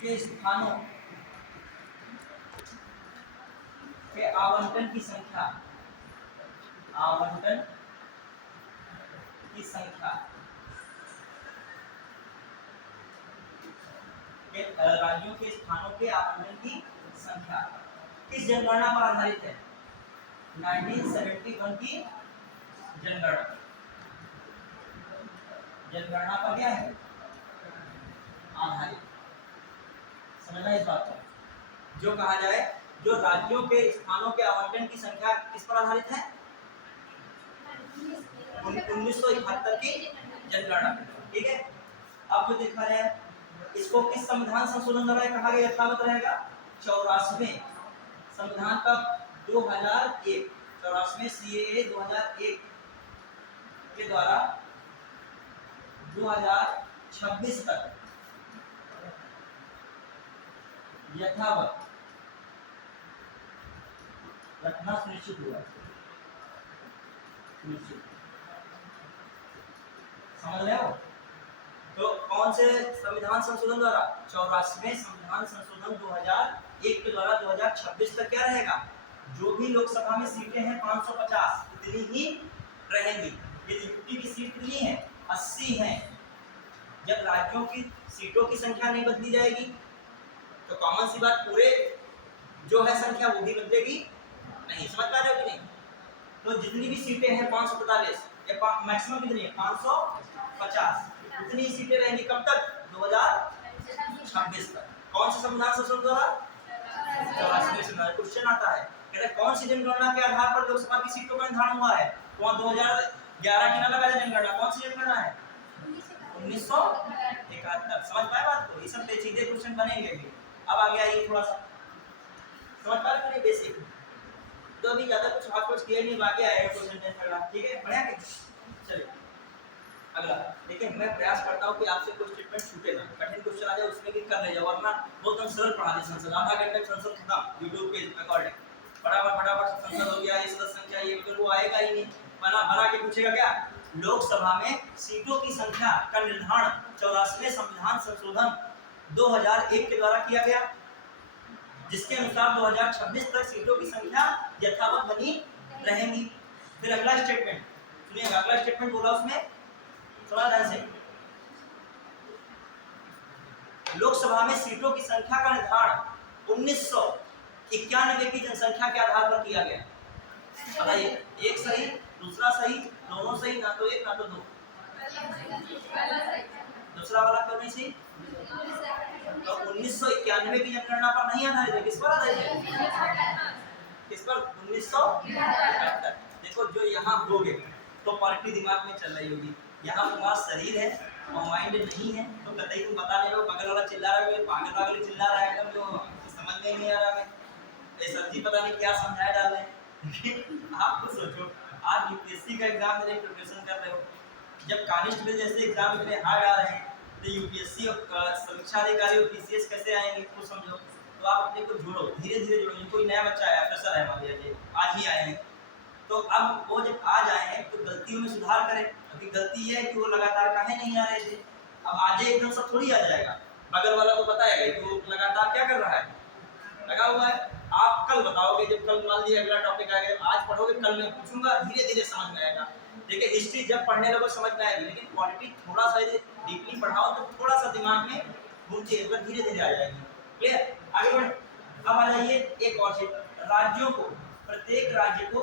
के स्थानों के आवंटन की संख्या, आवंटन की संख्या के राज्यों के स्थानों के आवंटन की संख्या किस जनगणना पर आधारित है? 1971 की जनगणना। जनगणना पर क्या है? आधारित। समझना इस बात को। जो कहा जाए, जो राज्यों के स्थानों के आवंटन की संख्या किस पर आधारित है? 1971 की जनगणना। ठीक है। अब जो देखा जाए, इसको किस संविधान संशोधन द्वारा कहा गया यथावत रहेगा? 84वें संविधान का 2001, 84वें CAA 2001 के द्वारा 2026 तक यथावत रखना सुनिश्चित हुआ। समझ रहे हो? तो कौन से संविधान संशोधन द्वारा? 84वें संविधान संशोधन 2001 के द्वारा 2026 तक क्या रहेगा? जो भी लोकसभा में सीटें हैं 550 इतनी ही रहेंगी। ये यूपी की सीट कितनी है? 80 है। जब राज्यों की सीटों की संख्या नहीं बदली जाएगी तो कॉमन सी बात, पूरे जो है संख्या वो भी बदलेगी नहीं। समझ पा रहे हो कि नहीं? तो जितनी भी सीटें हैं 545, मैक्सिमम कितनी है? 550, उतनी सीटें रहेंगी। कब तक? 2026 तक। कौन सा संविधान संशोधन द्वारा? 84वें संविधान। क्वेश्चन आता है, कहते हैं कौन सी जनगणना के आधार पर लोकसभा की सीटों का निर्धारण हुआ है? वहां 2011 की ना लगा जनगणना। कौन सी जनगणना है? 1971। समझ पाए बात को? ये सब पेचीदे क्वेश्चन बनेंगे भी। अब आ गया ये थोड़ा सा समझ पा रहे हो? बेसिक तो अभी ज्यादा कुछ हाथ कुछ किया नहीं, बाकी आएगा क्वेश्चन टेस्ट अगला। ठीक है, बढ़िया के चलिए अगला। देखिए, मैं प्रयास करता हूँ कि आपसे कोई स्टेटमेंट छूटे ना, कठिन क्वेश्चन आ जाए उसमें भी कर ले जाओ, वरना बहुत सरल पढ़ा दे संसद। आधा घंटे संसद खत्म यूट्यूब के अकॉर्डिंग, फटाफट संसद हो गया, ये सदस्य संख्या ये, फिर वो आएगा ही नहीं। बना के पूछेगा क्या? लोकसभा में सीटों की संख्या का निर्धारण 84वें संविधान संशोधन 2001 के द्वारा किया गया, जिसके अनुसार 2026 तक सीटों की संख्या यथावत बनी रहेंगी। फिर अगला स्टेटमेंट सुनिएगा, अगला स्टेटमेंट बोला उसमें थोड़ा ध्यान से, लोकसभा में सीटों की संख्या का निर्धारण 1991 की जनसंख्या के आधार पर किया गया। बताइए, एक सही, दूसरा सही, दोनों सही, ना तो एक ना तो दो। दूसरा वाला क्यों नहीं सही? तो 1991 की जनगणना पर नहीं आधारित है। किस पर आधारित है? किस पर? 1971। देखो, जो यहाँ होगे तो पार्टी दिमाग में चल रही होगी, यहाँ तुम्हारा शरीर है और माइंड नहीं है, तो कतई तुम बता नहीं, बगल वाला चिल्ला रहा है, पागल वाले चिल्ला रहा है एकदम, जो समझ में नहीं आ रहा है, ये सब्जी पता नहीं क्या समझाए डाल रहे हैं। आप तो सोचो, आप यूपीएससी का एग्जाम देने की प्रिपरेशन कर रहे हो, जब कांस्टेबल जैसे एग्जाम इतने हार्ड आ रहे हैं तो यूपीएससी और समीक्षा अधिकारी और पीसीएस कैसे आएंगे? तो समझो, तो आप अपने को जोड़ो, धीरे धीरे जोड़ो। कोई नया बच्चा आया, फ्रेशर है, मान लीजिए आज ही आए हैं, तो अब वो जब आ जाए हैं तो गलतियों में सुधार करें। अभी गलती ये है कि वो लगातार काहे नहीं आ रहे थे, अब आज एकदम सब थोड़ी आ जाएगा। बगल वाला को बताएगा कि वो लगातार क्या कर रहा है, लगा हुआ है। आप कल बताओगे, जब कल मान लीजिए अगला टॉपिक आएगा, आज पढ़ोगे, कल मैं पूछूंगा, धीरे धीरे समझ में आएगा। देखिए, हिस्ट्री जब पढ़ने लगो समझ में आएगी, लेकिन क्वालिटी थोड़ा सा डीपली पढ़ाओ तो थोड़ा सा दिमाग में घूमती है, धीरे धीरे आ जाएगी। क्लियर? आगे बढ़े। अब आ जाइए एक और चीज, राज्यों को, प्रत्येक राज्य को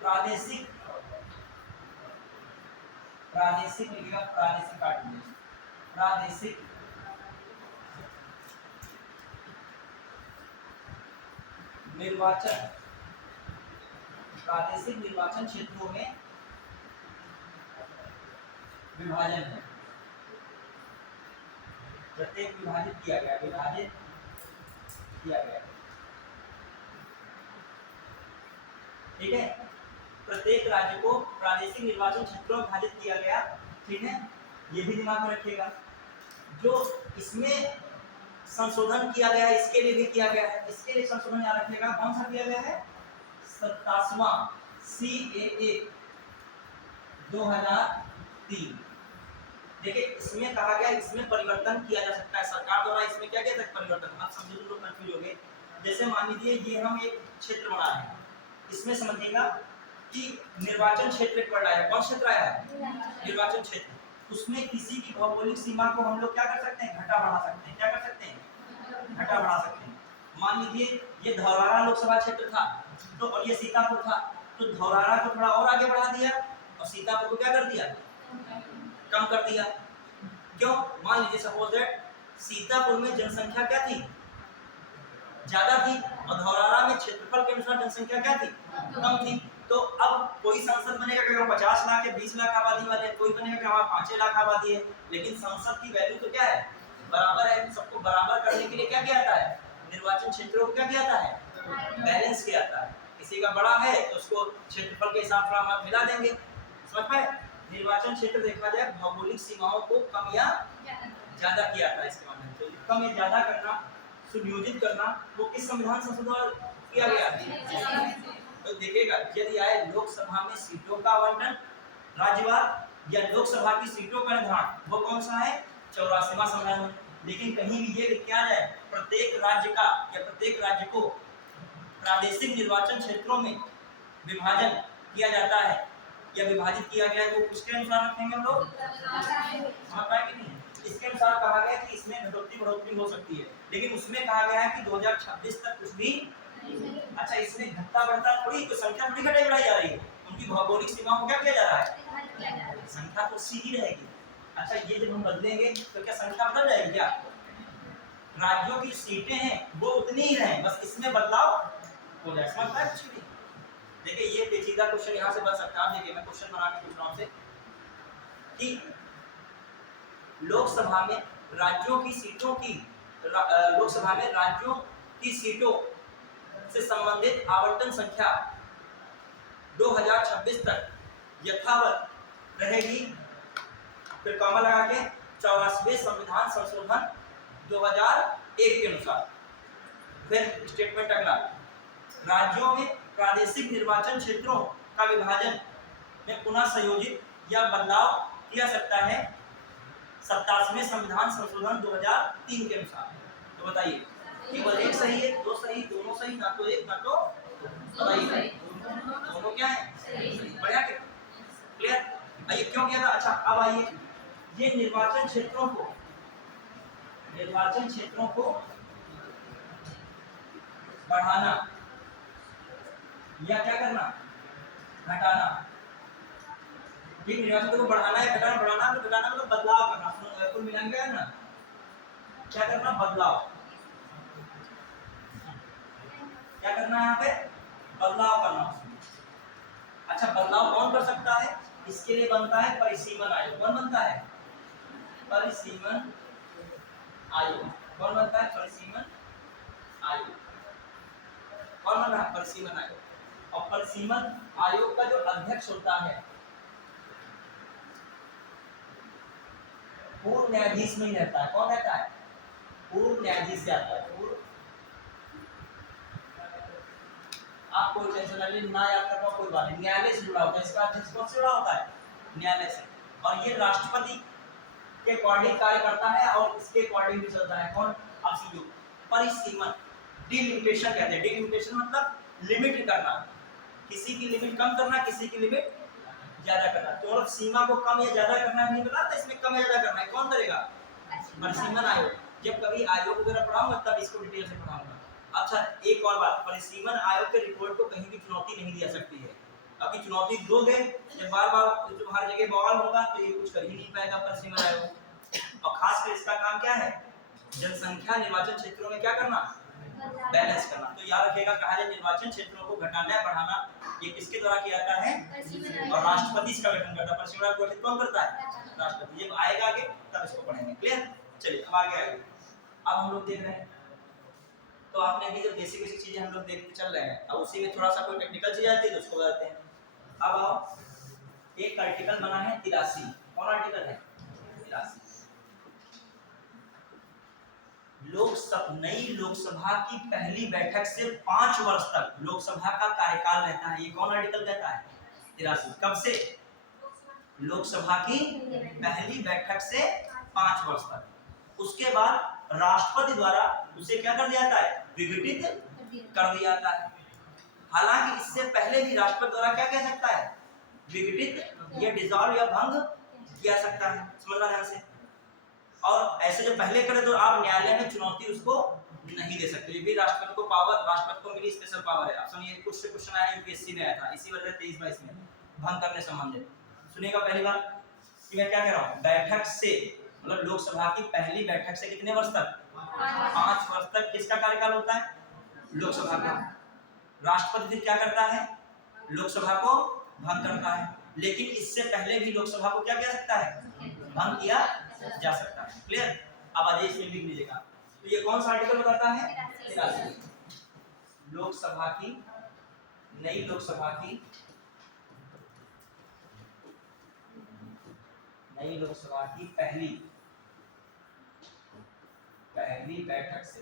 प्रादेशिक लिखेगा, प्रादेशिक निर्वाचन क्षेत्रों में विभाजन है। प्रत्येक विभाजित किया गया, ठीक है। प्रत्येक राज्य को प्रादेशिक निर्वाचन क्षेत्रों में विभाजित किया गया, ठीक है। ये भी दिमाग में रखिएगा। जो इसमें संशोधन किया गया है, इसके लिए भी किया गया है, इसके लिए संशोधन याद रखिएगा। कौन सा किया गया है? 27वां CAA 2003। देखिए इसमें कहा गया इसमें परिवर्तन किया जा सकता है, सरकार द्वारा इसमें क्या किया सकता है परिवर्तन। आप समझो तो लोग कंफ्यूज हो गए। जैसे मान लीजिए ये हम एक क्षेत्र बना रहे हैं, इसमें समझिएगा कि निर्वाचन क्षेत्र पड़ रहा है। कौन क्षेत्र आया है? निर्वाचन क्षेत्र। उसमें किसी की भौगोलिक सीमा को हम लोग क्या कर सकते हैं? घटा बढ़ा सकते हैं। क्या कर सकते हैं? घटा बढ़ा सकते हैं। मान लीजिए ये धौरारा लोकसभा क्षेत्र था तो, और ये सीतापुर था, तो धौरारा को थोड़ा और आगे बढ़ा दिया और सीतापुर को क्या कर दिया? कम कर दिया। क्यों? मान लीजिए सपोज दैट सीतापुर में जनसंख्या क्या थी? ज्यादा थी, और धौरारा में क्षेत्रफल के अनुसार जनसंख्या क्या थी? कम थी। तो अब कोई संसद बनेगा कि 50 लाख या 20 लाख आबादी वाले, कोई बनेगा कि हमारा 5 लाख आबादी है, लेकिन संसद की वैल्यू तो क्या है? बराबर है। सबको बराबर करने के लिए क्या किया जाता है? निर्वाचन क्षेत्रों को क्या किया जाता है? बैलेंस किया जाता है। किसी का बड़ा है तो उसको क्षेत्रफल के हिसाब से हम मिला देंगे। समझ पाए? निर्वाचन क्षेत्र देखा जाए भौगोलिक सीमाओं को कम या ज्यादा किया जाता है। इसके माध्यम से कम या ज्यादा करना, सुनियोजित करना, वो किस संविधान संशोधन किया गया? तो देखिएगा यदि आए लोकसभा में सीटों का आवंटन राज्यवार या लोकसभा की सीटों का निर्धारण, वो कौन सा है? 84वां संविधान। लेकिन कहीं भी ये लिखा जाए प्रत्येक राज्य का या प्रत्येक राज्य को प्रादेशिक निर्वाचन क्षेत्रों में विभाजन किया जाता है या विभाजित किया गया, तो उसके अनुसार रखेंगे हम लोग। समझ पाए कि नहीं? इसके अनुसार कहा गया कि इसमें घटोत्तरी बढ़ोतरी हो सकती है, लेकिन उसमें कहा गया है कि 2026 तक कुछ भी। अच्छा, इसमें घटता बढ़ता थोड़ी, कोई संख्या थोड़ी घटाई बढ़ाई जा रही है। उनकी भौगोलिक सीमाओं को क्या किया जा रहा है? संख्या तो उसी ही रहेगी। अच्छा, ये जब हम बदलेंगे तो क्या संख्या बदल जाएगी? क्या राज्यों की सीटें हैं वो उतनी ही रहें, बस इसमें बदलाव हो जाए। समझ पाए? कुछ नहीं। देखिए ये पेचीदा क्वेश्चन यहाँ से बन सकता है। देखिए मैं क्वेश्चन बना के पूछ रहा हूँ आपसे कि लोकसभा में राज्यों की सीटों की लोकसभा में राज्यों की सीटों से संबंधित आवंटन संख्या 2026 तक यथावत रहेगी, फिर कॉमा लगा के 84वें संविधान संशोधन 2001 के अनुसार। फिर स्टेटमेंट अगला, राज्यों में प्रादेशिक निर्वाचन क्षेत्रों का विभाजन में पुनः संयोजित या बदलाव किया सकता है 87वें संविधान संशोधन 2003 के अनुसार। तो बताइए केवल एक सही है, दो सही, दोनों सही, ना तो एक ना तो बताइए दोनों क्या है? बढ़िया, क्लियर? आइए क्यों किया था? अच्छा अब आइए ये निर्वाचन क्षेत्रों को बढ़ाना या क्या करना? घटाना। ठीक, निर्वाचन को बढ़ाना या घटाना। बढ़ाना तो घटाना मतलब बदलाव करना। कुल मिलान क्या है ना? क्या करना? बदलाव। क्या करना है यहाँ पे? बदलाव करना। अच्छा, बदलाव कौन कर सकता है? इसके लिए बनता है परिसीमन आयोग। कौन बनता है? परिसीमन आयोग। कौन बनता है? परिसीमन आयोग। कौन बन रहा है? परिसीमन आयोग। और परिसीमन आयोग का जो अध्यक्ष होता है पूर्व न्यायाधीश में ही रहता है। कौन रहता है? पूर्व न्यायाधीश से आता है। पूर्व, आप कोई टेंशन ना याद करना, कोई बात नहीं। न्यायालय से जुड़ा होता है। इसका अध्यक्ष कौन से जुड़ा होता है? न्यायालय से। और ये राष्ट्रपति के अकॉर्डिंग कार्य करता है और इसके अकॉर्डिंग भी चलता है। कौन? आप सीधो परिसीमन, डिलिमिटेशन कहते हैं। डिलिमिटेशन मतलब लिमिट करना, किसी की लिमिट कम करना, किसी की लिमिट ज्यादा करना। तो सीमा को कम या ज्यादा करना है, नहीं पता था इसमें कम या ज्यादा करना है। कौन करेगा? परिसीमन आयोग। जब कभी आयोग वगैरह पढ़ाऊंगा तब इसको डिटेल से पढ़ाऊंगा। अच्छा एक और बात, परिसीमन आयोग के रिपोर्ट को कहीं भी चुनौती नहीं दी जा सकती है। अभी चुनौती दोगे, जब बार बार जो हर जगह बवाल होगा तो ये कुछ कर ही नहीं पाएगा परिसीमन आयोग। और खासकर इसका काम क्या है? जनसंख्या निर्वाचन क्षेत्रों में क्या करना? बैलेंस करना। तो याद रखिएगा, कहा जाए निर्वाचन क्षेत्रों को घटाना या बढ़ाना ये किसके द्वारा किया जाता है? और राष्ट्रपति इसका गठन करता है। परिसीमन आयोग गठित कौन करता है? राष्ट्रपति। जब आएगा आगे तब इसको पढ़ेंगे। क्लियर? चलिए अब आगे आइए। अब हम लोग देख रहे हैं, तो आपने भी जो बेसिक बेसिक चीजें हम लोग देखते चल रहे हैं, अब उसी में थोड़ा सा कोई टेक्निकल चीज आती है तो उसको बताते हैं। अब आओ, एक आर्टिकल बना है 83। कौन आर्टिकल है? 83। नई लोकसभा की पहली बैठक से 5 वर्ष तक लोकसभा का कार्यकाल रहता है। ये कौन आर्टिकल कहता है? 83। कब से? लोकसभा की पहली बैठक से 5 वर्ष तक। उसके बाद राष्ट्रपति द्वारा उसे क्या कर दिया जाता है, विघटित कर दिया जाता है। हालांकि इससे पहले भी राष्ट्रपति द्वारा क्या कह सकता है, विघटित या डिसॉल्व या भंग किया सकता है। समझना ध्यान से। और ऐसे जो पहले करे तो आप न्यायालय में चुनौती उसको नहीं दे सकते। ये भी राष्ट्रपति को पावर, राष्ट्रपति को मिली स्पेशल पावर है। आप सुनिए, कुछ से क्वेश्चन आया यूपीएससी में आया था इसी वजह से 23-22 में भंग करने संबंधित। सुनिएगा पहली बार कि मैं क्या कह रहा हूँ, बैठक से मतलब लोकसभा की पहली बैठक से कितने वर्ष तक, 5 वर्ष तक किसका कार्यकाल होता है, लोकसभा का। राष्ट्रपति फिर क्या करता है, लोकसभा को भंग करता है। लेकिन इससे पहले भी लोकसभा को क्या किया सकता है, भंग किया जा सकता है। क्लियर। अब आइए इसमें लिख लीजिएगा। तो ये कौन सा आर्टिकल बताता है, 83। लोकसभा की, नई लोकसभा की, नई लोकसभा की पहली बैठक से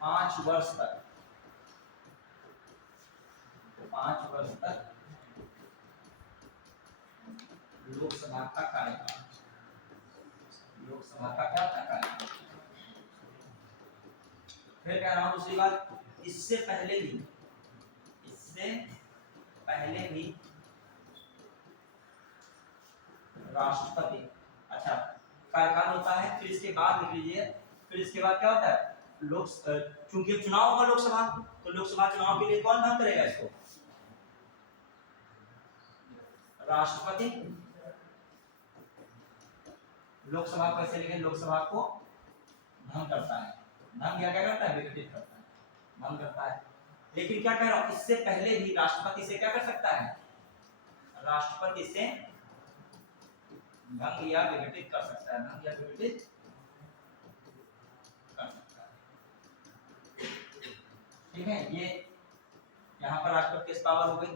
5 वर्ष तक, 5 वर्ष तक लोकसभा का कार्यकाल, लोकसभा का क्या कार्यकाल। फिर कह रहा हूं दूसरी बात, इससे पहले भी राष्ट्रपति, अच्छा कार्यकाल होता है। फिर इसके बाद लिख लीजिए, फिर इसके बाद क्या होता है, लोक, चूंकि चुनाव होगा लोकसभा, तो लोकसभा चुनाव के लिए कौन भंग करेगा इसको, राष्ट्रपति। लोकसभा को ऐसे लिखें, लोकसभा को भंग करता है, भंग क्या करता है, विघटित करता है, भंग करता है। लेकिन क्या कह रहा हूं, इससे पहले भी राष्ट्रपति से क्या कर सकता है, राष्ट्रपति से भंग या विघटित कर सकता है, भंग या विघटित कर सकता है। ठीक है, ये यहाँ पर राष्ट्रपति की पावर हो गई।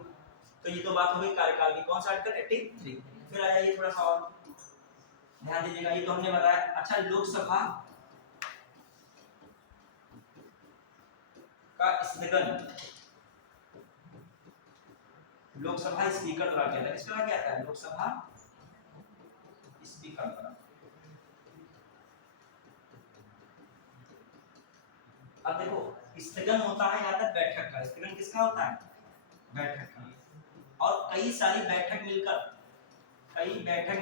तो ये तो बात हो गई कार्यकाल की। कौन सा आर्टिकल, 83। फिर आ जाइए थोड़ा सा और ध्यान दीजिएगा, ये तो हमने बताया। अच्छा, लोकसभा का स्थगन लोकसभा स्पीकर द्वारा किया था। किस तरह किया था, लोकसभा स्पीकर द्वारा। अब देखो, स्थगन होता है यहाँ तक बैठक का, स्थगन किसका होता है, बैठक का। और कई सारी बैठक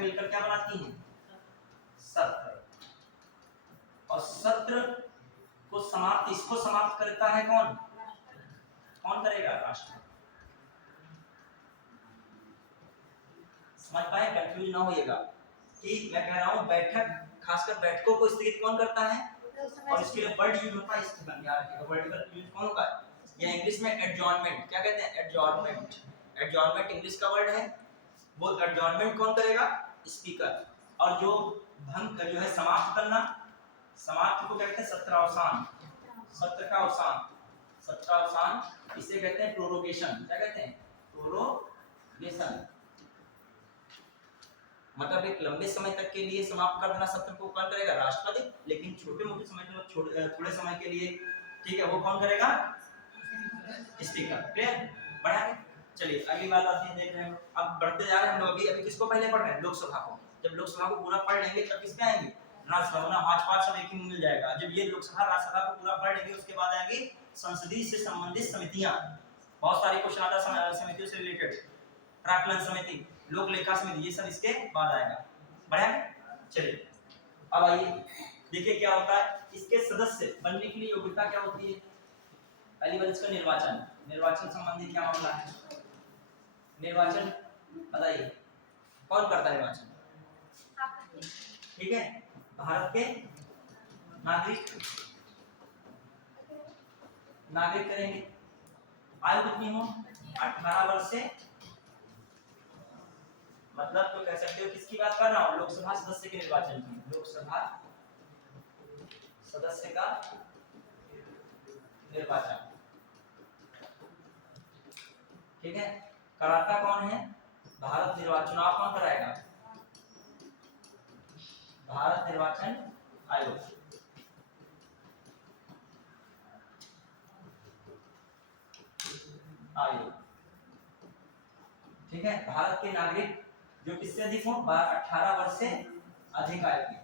मिलकर क्या बनाती हैं, सत्र। और सत्र को समाप्त, इसको समाप्त करता है कौन करेगा, राष्ट्रपति। समझ पाए, कंफ्यूज ना होइएगा कि मैं कह रहा हूं बैठक, खासकर बैठकों को स्थगित कौन करता है, और इसके लिए वर्ड यूज होता है स्थगन। याद रखिएगा, वर्ड का यूज कौन होगा, या इंग्लिश में एडजॉर्नमेंट, क्या कहते हैं, एडजॉर्नमेंट। एडजॉर्नमेंट इंग्लिश का वर्ड है। वो एडजॉर्नमेंट कौन करेगा, स्पीकर। और जो भंग जो है, समाप्त करना, समाप्त को कहते हैं सत्रावसान, सत्र का अवसान, सत्रावसान। इसे कहते हैं प्रोरोगेशन। क्या कहते हैं, प्रोरोगेशन। मतलब एक लंबे समय तक के लिए समाप्त कर देना सत्र को कौन करेगा, राष्ट्रपति। लेकिन छोटे मोटे समय के, थोड़े समय के लिए, ठीक है, वो कौन करेगा, स्पीकर। क्लियर, बढ़ा। चलिए अगली बात आती है, देख रहे हैं अब बढ़ते जा रहे हैं हम लोग। अभी किसको पहले पढ़ रहे हैं, लोकसभा को। जब लोकसभा को पूरा पढ़ लेंगे तब किस पे आएंगे, राज्यसभा। ना पांच सब एक ही मिल जाएगा। जब ये लोकसभा राज्यसभा को पूरा पढ़ लेंगे उसके बाद आएंगे संसदीय से संबंधित समितियां। बहुत सारे क्वेश्चन आता है समितियों से रिलेटेड, प्राक्कलन समिति, लोक लेखा समिति, ये सब इसके बाद आएगा। बढ़िया। चलिए अब आइए देखिए क्या होता है। इसके सदस्य बनने के लिए योग्यता क्या होती है। पहली बात इसका निर्वाचन, निर्वाचन संबंधी क्या मामला है। निर्वाचन बताइए कौन करता है निर्वाचन, ठीक है, भारत के नागरिक करेंगे। आयु कितनी हो, 18 वर्ष से, मतलब तो कह सकते हो किसकी बात कर रहा हूं, लोकसभा सदस्य के निर्वाचन की। लोकसभा सदस्य का निर्वाचन, ठीक है। कराता कौन है, भारत निर्वाचन। चुनाव कौन कराएगा, भारत निर्वाचन आयोग। ठीक है, भारत के नागरिक जो किससे अधिक हो, 18 वर्ष से अधिक आयु के।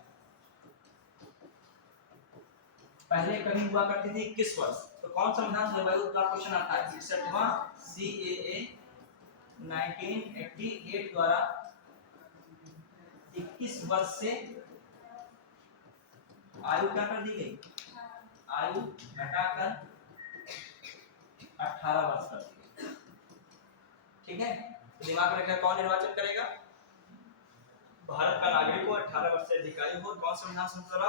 पहले कभी हुआ करती थी 21 वर्ष। तो कौन संविधान जलवायु का क्वेश्चन आता है, 61वां CAA 1988 द्वारा 21 वर्ष से आयु क्या कर दी गई, आयु घटाकर 18 वर्ष कर दी गई। ठीक है, तो दिमाग में रखना, कौन निर्वाचन करेगा, भारत का नागरिक को 18 वर्ष से अधिक आयु हो। कौन संविधान संशोधन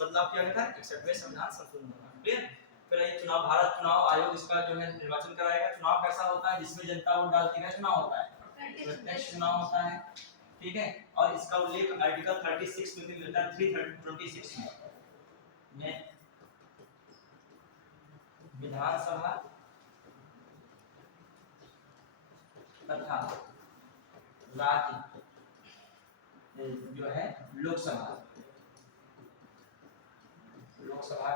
बदलाव किया गया था, 61वें संविधान संशोधन। क्लियर। फिर ये चुनाव, भारत चुनाव आयोग इसका जो है निर्वाचन कराएगा। चुनाव कैसा होता है, जिसमें जनता वोट डालती है, चुनाव होता है, प्रत्यक्ष चुनाव होता है। ठीक है, और इसका उल्लेख आर्टिकल 36 में भी मिलता है, 326 में विधानसभा तथा राज्य जो है लोकसभा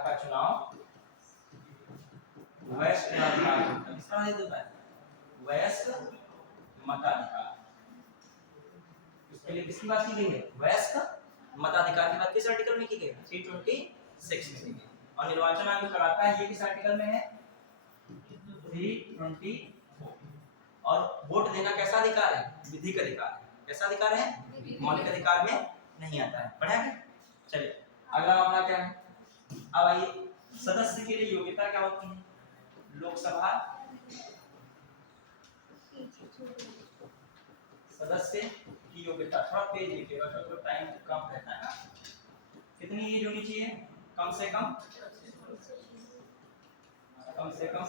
का चुनाव वयस्क मताधिकार, वयस्क मताधिकार, इसके लिए किसकी बात की गई है, वयस्क मताधिकार की बात किस आर्टिकल में की गई है, 326 में की गई। और निर्वाचन आयोग कराता है, ये किस आर्टिकल में है, 324। और वोट देना कैसा अधिकार है, विधिक अधिकार है। कैसा अधिकार है, मौलिक अधिकार में नहीं आता है। पढ़ेंगे, चलिए अगला मामला क्या है। अब आइए, सदस्य के लिए योग्यता क्या होती है, लोकसभा सदस्य की योग्यता, थोड़ा तेज लिखिएगा तो टाइम कम रहता है ना। कितनी एज होनी चाहिए, कम से कम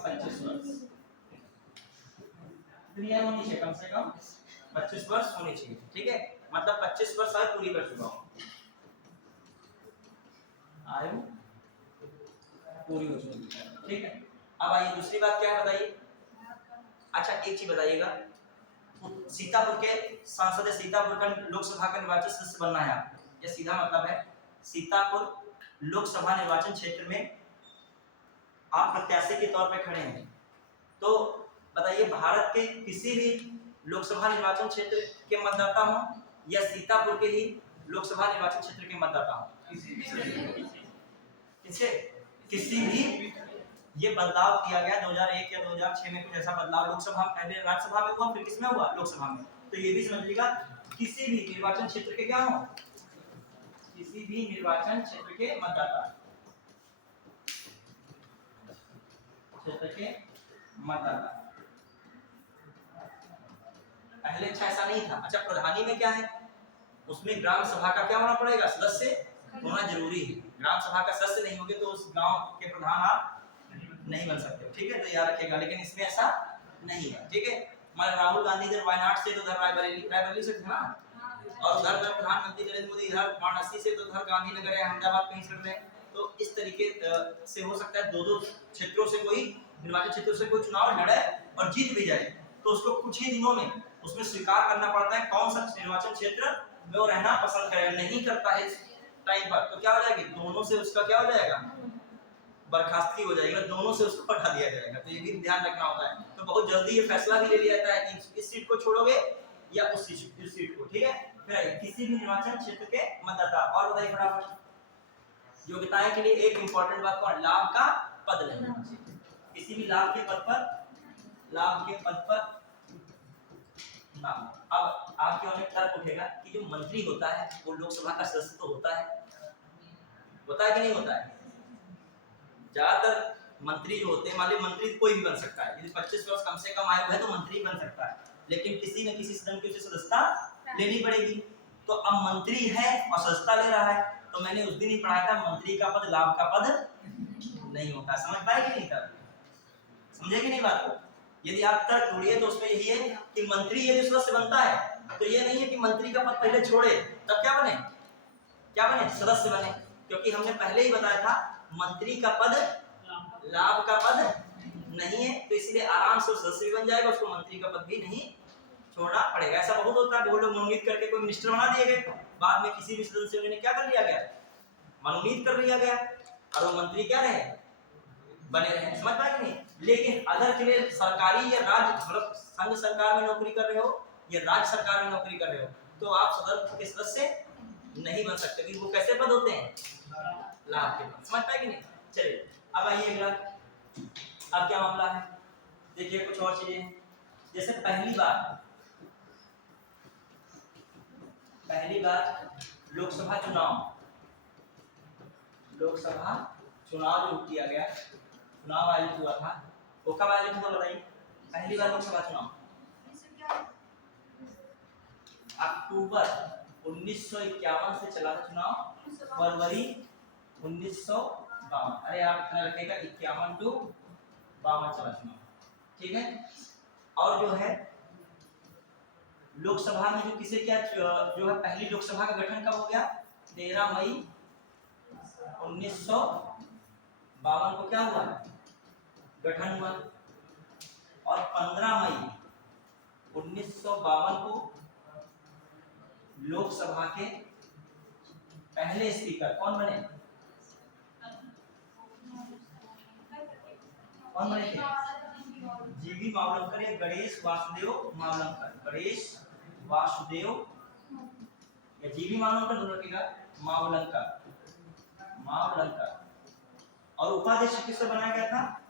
25 वर्ष। कितनी एज होनी चाहिए, कम से कम 25 वर्ष होनी चाहिए। ठीक है, मतलब 25 वर्ष आयु पूरी कर चुका हूं, आयु पूरी हो चुकी है। ठीक है, अब आइए दूसरी बात क्या है बताइए। अच्छा एक चीज बताइएगा, सीतापुर के सांसद, सीतापुर का लोकसभा का निर्वाचन सदस्य बनना है आप, यह सीधा मतलब है सीतापुर लोकसभा निर्वाचन क्षेत्र में आप प्रत्याशी के तौर पे खड़े हैं। तो बताइए, भारत के किसी भी लोकसभा निर्वाचन क्षेत्र के मतदाता हो या सीतापुर के ही लोकसभा निर्वाचन क्षेत्र के मतदाता हो, किसी भी ये बदलाव किया गया 2001 या 2006 में, कुछ ऐसा बदलाव लोकसभा, पहले राज्यसभा में हुआ, फिर किसमें हुआ, लोकसभा में। तो ये भी समझ लीजिएगा, किसी भी निर्वाचन क्षेत्र के क्या हो, किसी भी निर्वाचन क्षेत्र के मतदाता, क्षेत्र के मतदाता। पहले अच्छा ऐसा नहीं था। अच्छा, प्रधानी में क्या है, उसमें ग्राम सभा का क्या होना पड़ेगा, सदस्य होना जरूरी है। ग्राम सभा का सदस्य नहीं होगे तो उस गांव के प्रधान आप नहीं बन सकते। ठीक है, तो याद रखिएगा, लेकिन इसमें ऐसा नहीं है। ठीक है, हमारे राहुल गांधी इधर वायनाड से, तो उधर रायबरेली से थे ना, और उधर प्रधानमंत्री नरेंद्र मोदी इधर वाराणसी से, तो उधर गांधीनगर या अहमदाबाद कहीं से रहे। तो इस तरीके से हो सकता है दो क्षेत्रों से कोई निर्वाचन क्षेत्रों से कोई चुनाव लड़े और जीत भी जाए, तो उसको कुछ ही दिनों में उसमें स्वीकार करना पड़ता है कौन सा निर्वाचन क्षेत्र में वो रहना पसंद करेगा। नहीं करता है टाइम पर तो क्या हो जाएगी, दोनों से उसका क्या हो जाएगा, बर्खास्तगी हो जाएगी, दोनों से उसको हटा दिया जाएगा। तो ये भी ध्यान रखना होता है। तो बहुत जल्दी ये फैसला भी ले लिया जाता है कि इस सीट को छोड़ोगे या उस सीट को। ठीक है, फिर किसी भी निर्वाचन क्षेत्र के मतदाता। और बताइए फटाफट, योग्यताएं के लिए एक इंपॉर्टेंट बात कौन, लाभ का पद लेना। किसी भी लाभ के पद पर नाम। अब आपके मन में तर्क उठेगा कि जो मंत्री होता है वो लोकसभा का सदस्य तो होता है कि नहीं होता है। ज्यादातर मंत्री जो होते हैं, मान लीजिए मंत्री कोई भी बन सकता है, यदि 25 वर्ष कम से कम आयु है तो मंत्री बन सकता है, लेकिन किसी न किसी सदन की उसे सदस्यता लेनी पड़ेगी। तो अब मंत्री है और सदस्यता ले रहा है, तो मैंने उस दिन ही पढ़ाया था मंत्री का पद लाभ का पद नहीं होता। समझ पाए कि नहीं, तब समझे कि नहीं बात को। यदि आप तर्क ढूंढिए तो उसमें यही है कि मंत्री यदि सदस्य बनता है तो ये नहीं है कि मंत्री का पद पहले छोड़े तब क्या बने, सदस्य बने। क्योंकि हमने पहले ही बताया था मंत्री का पद लाभ का पद नहीं है, तो इसलिए आराम से सदस्य भी बन जाएगा, उसको मंत्री का पद भी नहीं छोड़ना पड़ेगा। ऐसा बहुत होता है, बहुत लोग मनोनीत करके कोई मिनिस्टर बना दिए गए, बाद में किसी भी सदन से उन्हें क्या कर लिया गया, मनोनीत कर लिया गया, और वो मंत्री क्या रहे, बने रहे। समझ पाए कि नहीं। लेकिन अगर के लिए सरकारी या राज्य मतलब संघ सरकार में नौकरी कर रहे हो या राज्य सरकार में नौकरी कर रहे हो, तो आप सदन के सदस्य नहीं बन सकते, क्योंकि वो कैसे पद होते हैं, लाभ के पद। समझ पाए कि नहीं? चलिए अब आइए अगला, अब क्या मामला है, देखिए कुछ और चीजें, जैसे पहली बार लोकसभा चुनाव जो किया गया, चुनाव आयोजित हुआ था, वो कब आयोजित हुआ बताइए? पहली बार लोकसभा चुनाव अक्टूबर 1951 से चला था चुनाव, फरवरी 1952, अरे आप इतना रखिएगा 51 to 52 चला चुनाव, ठीक है। और जो है लोकसभा में जो किसे क्या जो है पहली लोकसभा का गठन कब हो गया? 13 मई 1952 को क्या हुआ? गठन हुआ। और 15 मई 1952 को लोकसभा के पहले स्पीकर कौन बने? कौन बने थे? जीवी मावलंकर या गणेश वासुदेव मावलंकर, गणेश वासुदेव या जीवी मावलंकर, दोनों रखिएगा, मावलंकर। और उपाध्यक्ष किससे बनाया गया था?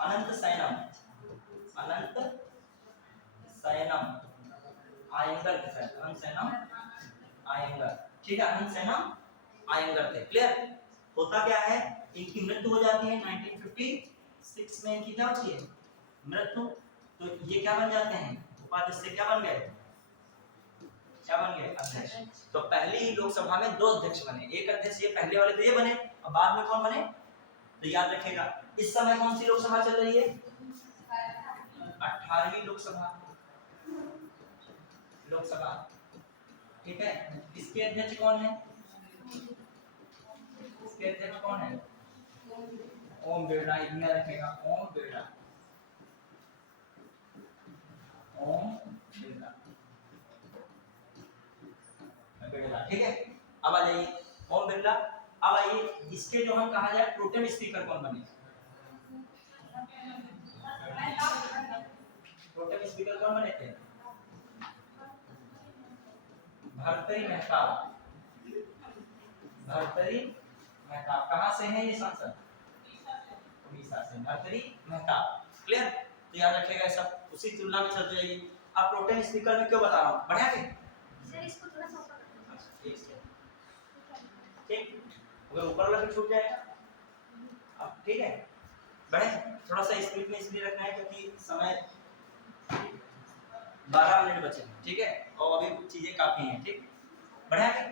अनंत सैनम आयंगर के साथ, अनंत सैनम आयंगर, ठीक है, अनंत सैनम आयंगर थे। क्लियर? होता क्या है, इनकी मृत्यु हो जाती है 1956 में, इनकी क्या होती है? मृत्यु। तो ये क्या बन जाते हैं? उपाध्यक्ष से क्या बन गए? अध्यक्ष। तो पहली लोकसभा में 2 अध्यक्ष बने, एक अध्यक्ष ये पहले वाले तो ये बने, और बाद में कौन बने? तो याद रखेगा, इस समय कौन सी लोकसभा चल रही है? 18वीं लोकसभा, ठीक है। इसके अध्यक्ष कौन है? ओम बिरला, याद रखेगा, ओम बिरला, ठीक है। अब आ जाइए ओम बिरला। अब आइए इसके जो हम कहा जाए प्रोटेम स्पीकर कौन बने? प्रोटेम स्पीकर कौन बने थे? भर्तृहरि मेहताब। कहां से है ये सांसद? उड़ीसा से, भर्तृहरि मेहताब। क्लियर? तो याद रखिएगा, सब उसी तुलना में चल जाएगी। अब प्रोटेम स्पीकर में क्यों बता रहा हूं, बढ़िया के सर इसको थोड़ा सा ठीक, अगर ऊपर वाला भी छूट जाएगा अब, ठीक है। बढ़े, थोड़ा सा स्पीड में इसलिए रखना है क्योंकि समय 12 मिनट बचे, ठीक है, और अभी चीजें काफी हैं, ठीक। बढ़िया के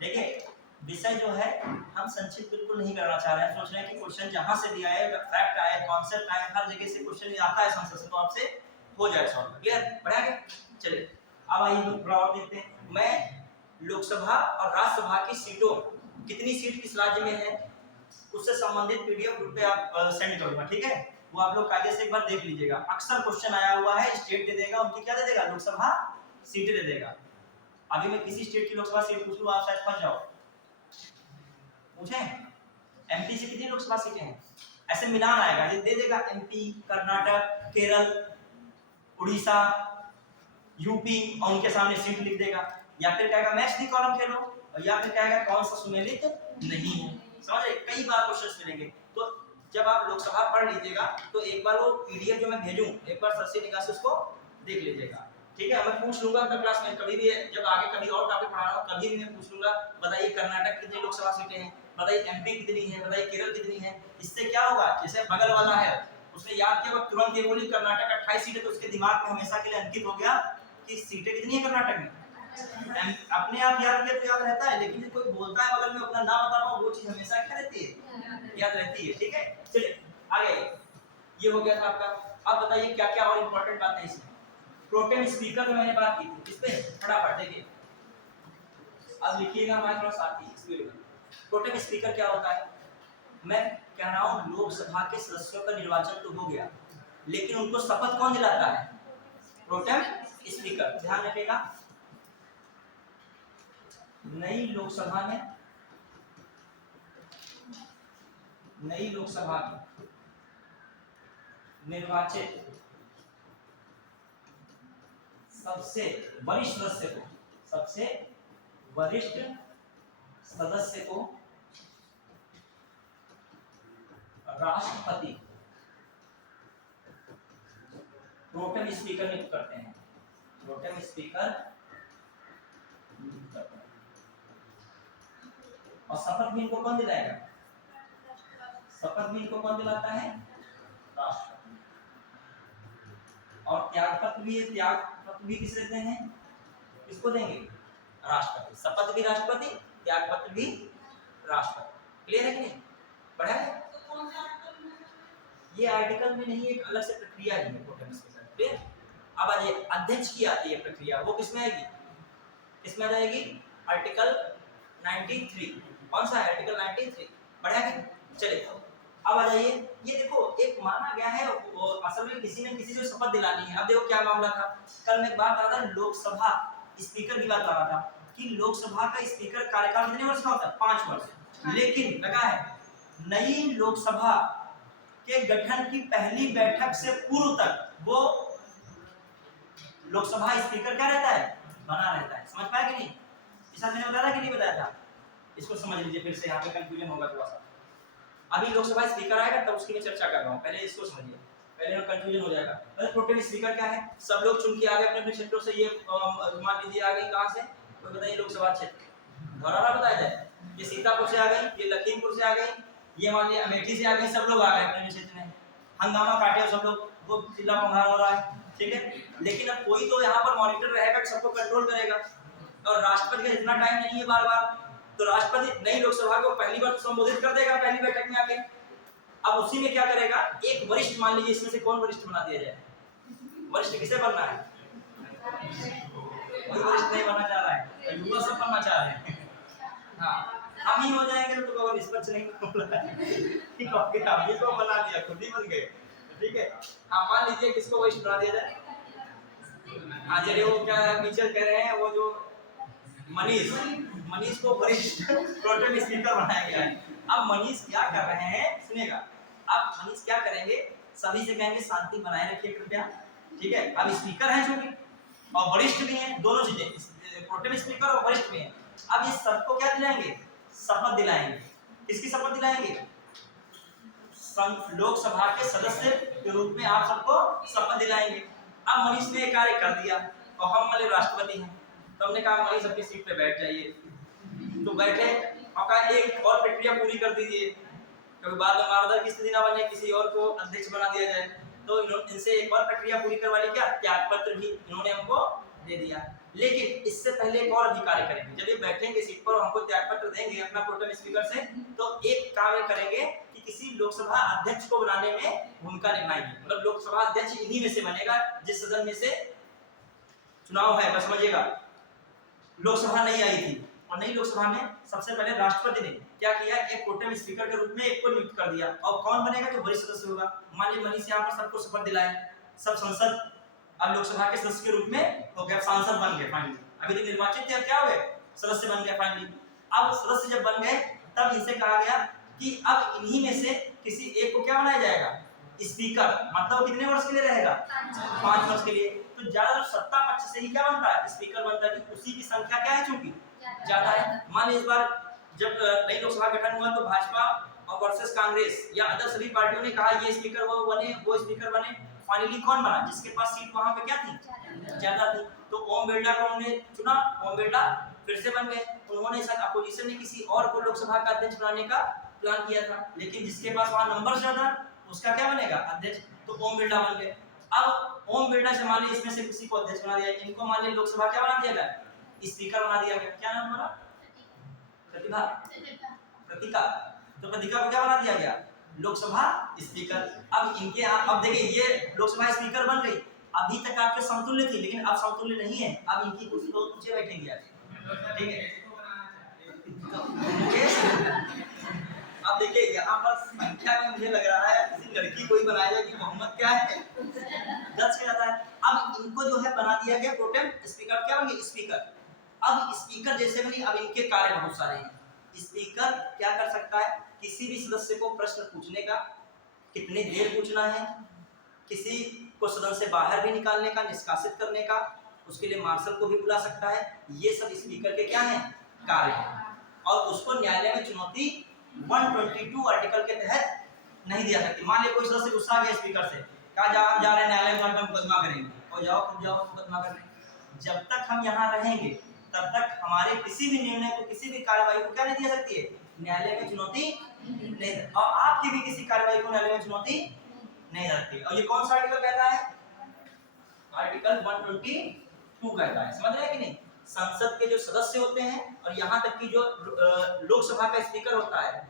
देखिए, विषय जो है हम संक्षिप्त बिल्कुल नहीं करना चाह रहे हैं, सोच रहे हैं कि क्वेश्चन जहां से दिया है, फैक्ट आए, कॉन्सेप्ट आए, हर जगह से क्वेश्चन आता है संसद से, तो आपसे हो जाए सॉल्व। क्लियर? बढ़िया के चलिए अब आइए थोड़ा और देखते हैं। मैं लोकसभा और राज्यसभा की सीटों, कितनी सीट किस राज्य में है, उससे संबंधित पीडीएफ ग्रुप पे आप सेंड करूंगा, ठीक है। वो आप लोग कायदे से एक बार देख लीजिएगा। अक्सर क्वेश्चन आया हुआ है, स्टेट दे देगा, उनकी क्या दे देगा? लोकसभा सीट दे देगा। अभी मैं किसी स्टेट की लोकसभा सीट पूछ लूं, आप शायद फंस जाओ। पूछे एमपी से कितनी लोकसभा सीटें हैं, ऐसे मिलान आएगा, ये दे देगा एमपी, कर्नाटक, केरल, उड़ीसा, यूपी, और उनके सामने सीट लिख देगा। या फिर कहेगा मैच दी कॉलम खेलो, और या फिर कहेगा कौन सा सुमेलित नहीं है। समझ रहे? कई बार क्वेश्चंस मिलेंगे। तो जब आप लोकसभा पढ़ लीजिएगा तो एक बार वो पीडीएफ जो मैं भेजूं, एक बार सर से निकाल से उसको देख लीजिएगा, ठीक है। मैं पूछ लूंगा अंदर क्लास में, कभी भी जब आगे कभी और टॉपिक पढ़ा रहा हूं कभी भी मैं पूछ लूंगा, बताइए कर्नाटक कितनी लोकसभा सीटें हैं, बताइए एमपी कितनी है, बताइए केरल कितनी है। इससे क्या होगा, जैसे बगल वाला है उसने याद किया, तुरंत ये बोली कर्नाटक 28 सीटें, तो उसके दिमाग में हमेशा के लिए अंकित हो गया कि सीटें कितनी है कर्नाटक में। अपने आप याद किया तो याद रहता है, लेकिन कोई बोलता है बगल में अपना नाम बता पाओ, वो चीज हमेशा क्या रहती है, याद रहती है, ठीक है। चलिए आगे, ये हो गया था आपका। अब बताइए क्या क्या और इंपॉर्टेंट बातें हैं इसमें। प्रोटेम स्पीकर में मैंने बात की थी, इस पे फटाफट देखिए, अब लिखिएगा हमारे थोड़ा साथी स्पीड में। प्रोटेम स्पीकर क्या होता है? मैं कह रहा हूं लोकसभा के सदस्यों का निर्वाचन तो हो गया, लेकिन उनको शपथ कौन दिलाता है? Pro tem speaker. ध्यान रखिएगा, नई लोकसभा में निर्वाचित सबसे वरिष्ठ सदस्य को, सबसे वरिष्ठ सदस्य को राष्ट्रपति प्रोटेम स्पीकर नियुक्त करते हैं। प्रोटेम स्पीकर नियुक्त करते हैं। और शपथ भी इनको कौन दिलाएगा? शपथ भी इनको कौन दिलाता है? राष्ट्रपति। और त्याग पत्र भी है, त्याग पत्र भी किसे देते हैं? किसको देंगे? राष्ट्रपति। शपथ भी राष्ट्रपति, त्याग पत्र भी राष्ट्रपति। क्लियर है कि नहीं? बढ़िया है। ये आर्टिकल में नहीं, एक अलग से प्रक्रिया है प्रोटेम स्पीकर। क्लियर? अब आइए अध्यक्ष की आती है प्रक्रिया, वो किसमें आएगी? किसमें आ जाएगी? आर्टिकल 93। कौन सा है? आर्टिकल 93। बढ़िया है। चलिए अब आ जाइए, ये देखो एक माना गया है, असल में किसी ने किसी को शपथ दिलानी है। अब देखो क्या मामला था, कल मैं बात कर रहा था लोकसभा स्पीकर की बात कर रहा था कि लोकसभा का स्पीकर कार्यकाल कितने वर्ष का होता है? 5 वर्ष। लेकिन लगा है नई लोकसभा के गठन की पहली बैठक से पूर्व तक वो लोकसभा स्पीकर क्या रहता है? बना रहता है। समझ पाए कि नहीं? इस मैंने बताया था कि नहीं बताया था? इसको समझ लीजिए फिर से, यहाँ पे कंफ्यूजन होगा थोड़ा सा। अभी लोकसभा स्पीकर आएगा तब उसकी मैं चर्चा कर रहा हूँ, पहले इसको समझिए, पहले कंफ्यूजन हो जाएगा। पहले प्रोटेम स्पीकर क्या है? सब लोग चुन के आ गए अपने अपने क्षेत्रों से। ये मान लीजिए आ गई कहाँ से? कोई बताइए लोकसभा क्षेत्र। धौरारा बताया जाए, ये सीतापुर से आ गई, ये लखीमपुर से आ गई, ये मान लीजिए अमेठी से आ गई। सब लोग आ गए अपने क्षेत्र में, हंगामा काटे सब लोग, वो चिल्ला पंगाल हो रहा है। ठीक है, लेकिन अब कोई तो यहाँ पर मॉनिटर रहेगा, सबको कंट्रोल करेगा। और राष्ट्रपति का इतना टाइम नहीं है बार बार, तो राष्ट्रपति नई लोकसभा को पहली बार संबोधित कर देगा पहली बैठक में आके। अब उसी में क्या करेगा? एक वरिष्ठ, मान लीजिए इसमें से कौन वरिष्ठ बना दिया जाए? वरिष्ठ किसे बनना है? कोई वरिष्ठ नहीं बनना चाह रहा है, युवा सब बनना चाह रहे हैं। हाँ, हम ही हो जाएंगे तो कोई निष्पक्ष नहीं बोला। ठीक है, हम ही को बना दिया, खुद ही बन गए। ठीक है, हाँ मान लीजिए किसको वरिष्ठ बना दिया जाए? हाँ चलिए, वो क्या टीचर कह रहे हैं, वो जो मनीष को वरिष्ठ प्रोटेम स्पीकर बनाया गया है। अब मनीष क्या कर रहे हैं सुनिएगा, अब मनीष क्या करेंगे? सभी से कहेंगे शांति बनाए रखिए कृपया। ठीक है, अब स्पीकर हैं जो कि और वरिष्ठ भी हैं, दोनों चीजें, प्रोटेम स्पीकर और वरिष्ठ भी हैं। अब ये सबको क्या दिलाएंगे? शपथ दिलाएंगे। किसकी शपथ दिलाएंगे? लोकसभा के सदस्य के रूप में आप सबको शपथ दिलाएंगे। अब मनीष ने कार्य कर दिया और हम वाले राष्ट्रपति हैं, तो हमने कहा मनीष अपनी सीट पे बैठ जाइए। तो बैठे और कहा एक और प्रक्रिया पूरी कर दीजिए, कभी बाद में मारदर की स्थिति ना बने, किसी और को अध्यक्ष बना दिया जाए। तो इनसे एक और प्रक्रिया पूरी करवा ली, क्या? त्याग पत्र भी इन्होंने हमको दे दिया। लेकिन इससे पहले एक और भी कार्य करेंगे। जब ये बैठेंगे सीट पर और हमको त्याग पत्र देंगे अपना प्रोटेम स्पीकर से, तो एक कार्य करेंगे कि किसी लोकसभा अध्यक्ष को बनाने में भूमिका निभाएंगे। मतलब लोकसभा अध्यक्ष इन्हीं में से बनेगा जिस सदन में से चुनाव है। बस समझिएगा, लोकसभा नहीं आई थी और नई लोकसभा में सबसे पहले राष्ट्रपति ने क्या किया? एक प्रोटेम स्पीकर के रूप में एक को नियुक्त कर दिया। और कौन बनेगा? जो वरिष्ठ सदस्य होगा। मान लीजिए मनीष यहाँ पर सबको शपथ दिलाए, सब संसद अब लोकसभा के सदस्य के रूप में हो गए, सांसद बन गए फाइनली। अभी तक निर्वाचित थे, क्या हो गए? सदस्य बन गए फाइनली। अब सदस्य जब बन गए तब इनसे कहा गया कि अब इन्हीं में से किसी एक को क्या बनाया जाएगा? स्पीकर। मतलब कितने वर्ष के लिए रहेगा? 5 वर्ष के लिए। तो ज्यादा सत्ता पक्ष से ही क्या बनता है? स्पीकर बनता है। उसी की संख्या क्या है? चूंकि ज्यादा है। मान लीजिए इस बार जब नई लोकसभा गठन हुआ तो भाजपा और वर्सेस कांग्रेस या अदर सभी पार्टियों ने कहा ये स्पीकर वो बने, वो स्पीकर बने। फाइनली कौन बना? जिसके पास सीट वहां पे क्या थी? ज्यादा थी। तो ओम बिरला को उन्होंने चुना, ओम बिरला फिर से बन गए। उन्होंने शायद अपोजिशन ने किसी और को लोकसभा का अध्यक्ष बनाने का प्लान किया था, लेकिन जिसके पास वहां नंबर ज्यादा उसका क्या बनेगा? अध्यक्ष। तो ओम बिरला बन गए। अब ओम बिरला से मान लीजिए इसमें से किसी को अध्यक्ष बना दिया, इनको मान लीजिए लोकसभा क्या बना दिया गया? स्पीकर बना दिया गया। क्या नाम बोला? प्रतिभा, प्रतिका। तो प्रतिका को क्या बना दिया गया? लोकसभा स्पीकर। अब इनके अब देखिए ये लोकसभा स्पीकर बन गई। अभी तक आपके समतुल्य थी, लेकिन अब समतुल्य नहीं है। अब इनकी कुर्सी तो नीचे बैठेंगी आज। ठीक है, अब देखिए यहाँ पर संख्या में मुझे लग रहा है किसी लड़की को ही बनाया जाए कि मोहम्मद क्या है 10 के जाता है। अब इनको जो है बना दिया गया प्रोटेम स्पीकर। क्या बन गए? स्पीकर। अब स्पीकर जैसे बनी, अब इनके कार्य बहुत सारे हैं। स्पीकर क्या कर सकता है? किसी भी सदस्य को प्रश्न पूछने का, कितनी देर पूछना है, किसी को सदन से बाहर भी निकालने का, निष्कासित करने का, उसके लिए मार्शल को भी बुला सकता है। ये सब स्पीकर के क्या है, कार्य है। और उसको न्यायालय में चुनौती 122 आर्टिकल के तहत नहीं दिया सकती। मान लीजिए कोई सदस्य गुस्सा आ गया स्पीकर से, कहा हम जा रहे हैं न्यायालय में, मुकदमा करेंगे, और जाओ तुम जाओ मुकदमा करने। जब तक हम यहाँ रहेंगे तब तक हमारे किसी भी निर्णय को, किसी भी कार्रवाई को क्या नहीं दिया सकती है, न्यायालय में चुनौती नहीं, और आपकी भी किसी कार्रवाई को न्यायालय में चुनौती नहीं सकती। और ये कौन सा आर्टिकल कहता है, आर्टिकल 122 कहता है। समझ रहे हैं कि नहीं? संसद के जो सदस्य होते हैं और यहाँ तक कि जो लोकसभा का स्पीकर होता है,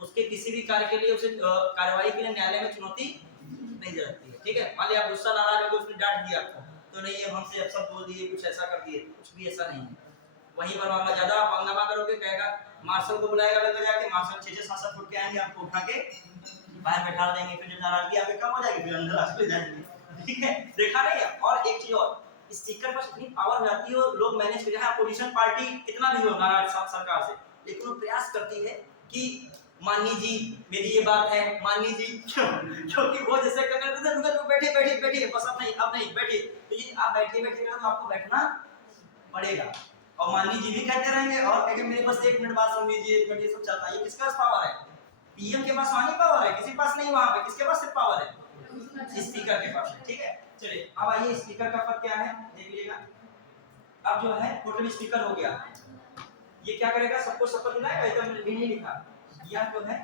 उसके किसी भी कार्य के लिए, उसे कार्रवाई के लिए न्यायालय में चुनौती नहीं दे सकती है। ठीक है, मान लिया आप गुस्सा नाराज हो गए, उसने डांट दिया आपको, तो नहीं ये हमसे अब सब बोल दिए, कुछ ऐसा कर दिए, कुछ भी ऐसा नहीं है। वहीं पर मामला ज्यादा आप हंगामा करोगे, कहेगा मार्शल को बुलाएगा, लग जाके मार्शल 6-7 फुट के आएंगे, आपको उठा के बाहर बैठा देंगे, फिर जब नाराजगी आपके कम हो जाएगी फिर अंदर आ जाएंगे। ठीक है, देखा नहीं है? और एक चीज और, स्पीकर पर इतनी पावर हो जाती है, लोग मैनेज कर, जहां अपोजिशन पार्टी कितना भी हो नाराज सरकार से, लेकिन वो प्रयास करती है कि माननी जी मेरी ये बात है, माननी जी क्योंकि वो जैसे बैठे बैठे बैठे बस अब नहीं बैठे, तो ये आप बैठे बैठे तो आपको बैठना पड़ेगा। और माननी जी भी कहते रहेंगे और कहेंगे मेरे पास 1 मिनट बात सुन लीजिए, 1 मिनट, ये सब चलता है। ये किसके पास पावर है? पीएम के पास वाली पावर है, किसी के पास नहीं। वहां पे किसके पास सिर्फ पावर है? स्पीकर के पास। ठीक है, चलिए अब आइए स्पीकर का पद क्या है देख लीजिएगा। अब जो है टोटल स्पीकर हो गया, ये क्या करेगा, सबको शपथ दिलाएगा, एकदम भी नहीं लिखा, या जो है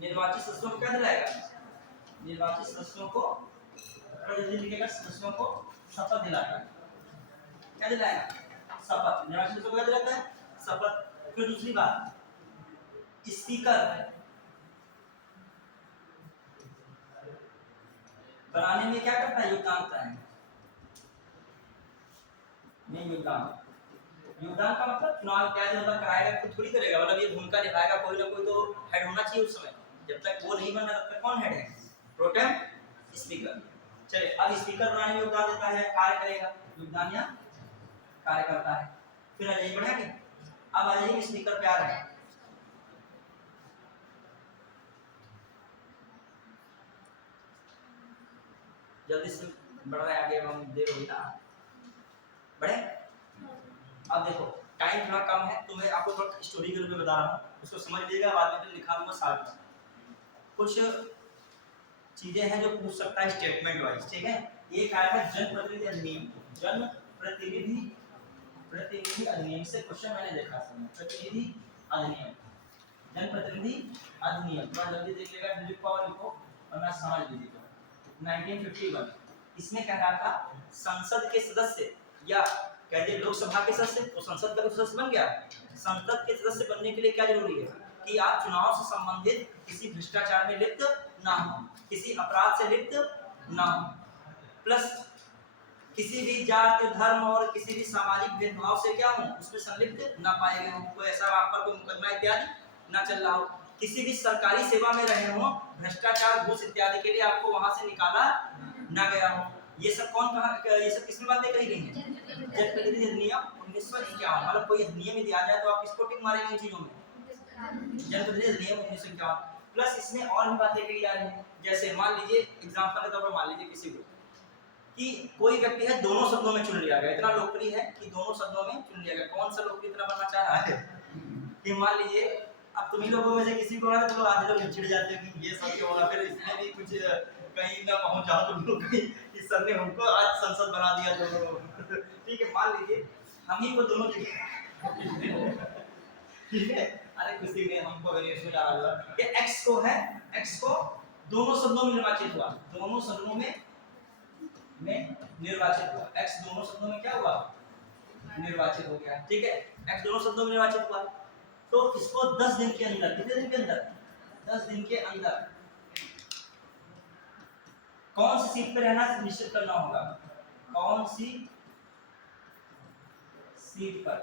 निर्वाचित सदस्यों को क्या दिलाएगा, निर्वाचित सदस्यों को लिखेगा, सदस्यों को शपथ दिलाएगा। क्या दिलाएगा? शपथ। निर्वाचित सदस्यों को क्या दिलाता है? शपथ। फिर दूसरी बात, स्पीकर बनाने में क्या करता है, योगदान करता है। नहीं, योगदान का मतलब चुनाव क्या होता कराएगा, खुद थोड़ी करेगा, मतलब ये भूमिका निभाएगा, कोई ना कोई तो हेड होना चाहिए उस समय। जब तक वो नहीं बना तब तक कौन हेड है? Pro tem speaker. चलिए, अब स्पीकर बनाने में योगदान देता है, कार्य करेगा, योगदान या कार्य करता है। फिर आ जाइए, बढ़िया के अब आ जाइए स्पीकर पे आ रहे हैं। जल्दी से बढ़ रहे हैं आगे, हम देर हो गया बढ़े। अब देखो टाइम थोड़ा कम है, तो मैं आपको थोड़ा स्टोरी के रूप में बता रहा हूँ, उसको समझ लीजिएगा, बाद में लिखा दूंगा साथ में। कुछ चीजें हैं जो पूछ सकता है स्टेटमेंट वाइज। ठीक है, एक आया है जनप्रतिनिधि अधिनियम, जनप्रतिनिधि अधिनियम से क्वेश्चन मैंने देखा था। प्रतिनिधि अधिनियम, जनप्रतिनिधि अधिनियम, थोड़ा जल्दी देख लेगा, डिलीट पावर लिखो और मैं समझ लीजिएगा। 1951 इसमें कह रहा था संसद के सदस्य या कहते लोकसभा के सदस्य, तो संसद का भी सदस्य बन गया। संसद के सदस्य बनने के लिए क्या जरूरी है कि आप चुनाव से संबंधित किसी भ्रष्टाचार में लिप्त ना हो, किसी अपराध से लिप्त ना हो, प्लस किसी भी जाति, धर्म और किसी भी सामाजिक भेदभाव से क्या हो, उसमें संलिप्त ना पाए गए हो, कोई ऐसा आप पर कोई मुकदमा इत्यादि ना चल रहा हो, किसी भी सरकारी सेवा में रहे हो, भ्रष्टाचार, घूस इत्यादि के लिए आपको वहां से निकाला ना गया हो। ये सब कौन कहा, ये सब किसमें बातें कही गई हैं? जनप्रतिनिधि अधिनियम 1951। मतलब कोई अधिनियम दिया जाए तो आप किसको टिक मारेंगे इन चीजों में? जनप्रतिनिधि अधिनियम 1951। प्लस इसमें और भी बातें कही जा रही हैं, जैसे मान लीजिए एग्जांपल के तौर पर मान लीजिए किसी को कि कोई व्यक्ति है दोनों शब्दों में चुन लिया गया, इतना लोकप्रिय है कि दोनों शब्दों में चुन लिया गया। कौन सा लोकप्रिय इतना बनना चाह रहा है कि मान लीजिए अब तुम्ही लोगों में से किसी को ना, तो लोग आधे लोग चिढ़ जाते हैं कि ये सब क्यों हो रहा, फिर इसमें भी कुछ कहीं ना पहुंच जाओ तुम लोग कि सर ने हमको आज संसद बना दिया दोनों। ठीक है, मान लीजिए हम ही को दोनों ठीक है, अरे किसी ने हमको वेरिएशन डाला हुआ, ये एक्स को है, एक्स को दोनों शब्दों में निर्वाचित हुआ, दोनों शब्दों में निर्वाचित हुआ, एक्स दोनों शब्दों में क्या हुआ, निर्वाचित हो गया। ठीक है, एक्स दोनों शब्दों में निर्वाचित हुआ, तो इसको 10 दिन के अंदर, कितने दिन के अंदर, 10 दिन के अंदर कौन सी सीट पर रहना निश्चित करना होगा, कौन सी सीट पर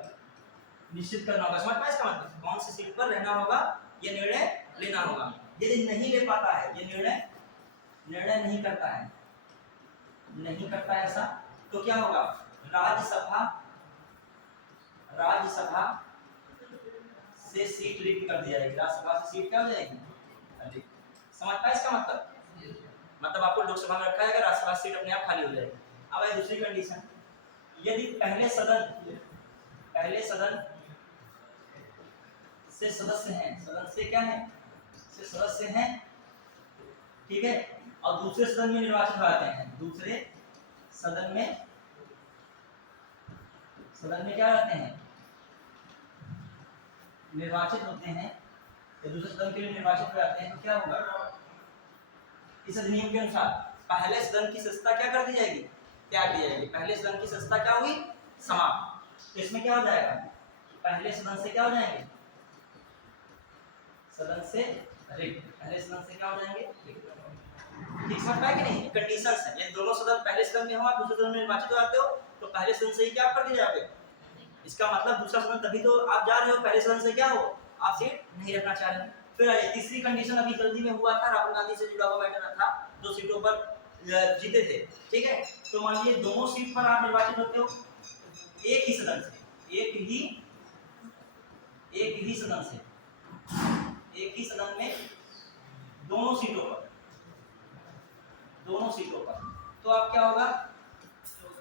निश्चित करना होगा। समझ पाए इसका मतलब, कौन सी सीट पर रहना होगा ये निर्णय लेना होगा। यदि नहीं ले पाता है, ये निर्णय नहीं करता है, नहीं करता है ऐसा, तो क्या होगा, राज्यसभा से सीट रिक्त कर दी जाएगी, राज्यसभा से सीट क्या हो जाएगी। समझ पाए इसका मतलब आपको लोकसभा में रखा जाएगा, राज्यसभा सीट अपने आप खाली हो जाएगी। अब है दूसरी कंडीशन, यदि पहले सदन से सदस्य हैं, सदन से क्या है, से सदस्य हैं, ठीक है, और दूसरे सदन में निर्वाचित हो जाते हैं, दूसरे सदन में क्या रहते हैं, निर्वाचित होते हैं, या दूसरे सदन के लिए निर्वाचित हो जाते हैं, तो क्या होगा, इस अधिनियम के अनुसार पहले सदन की सदस्यता क्या कर दी जाएगी, त्याग दी जाएगी। पहले सदन की सदस्यता क्या हुई, समाप्त। तो इसमें क्या हो जाएगा, पहले सदन से क्या हो जाएंगे, सदन से रिक्त, पहले सदन से क्या हो जाएंगे, ठीक समझ पाए कि नहीं, कंडीशंस है। ये दोनों सदन, पहले सदन में हो आप, दूसरे सदन में निर्वाचित हो जाते हो, तो पहले सदन से ही क्या कर दिए जाओगे, इसका मतलब दूसरा सदन, तभी तो आप जा रहे हो, पहले सदन से क्या हो, आप सीट नहीं रखना चाह रहे। फिर तीसरी कंडीशन अभी जल्दी में हुआ था, राहुल गांधी से जुड़ा हुआ मैटर था, 2 सीटों पर जीते थे, ठीक है, तो मान लीजिए दोनों सीट पर आप निर्वाचित होते हो, एक ही सदन से, एक ही सदन में दोनों सीटों पर, तो अब क्या होगा,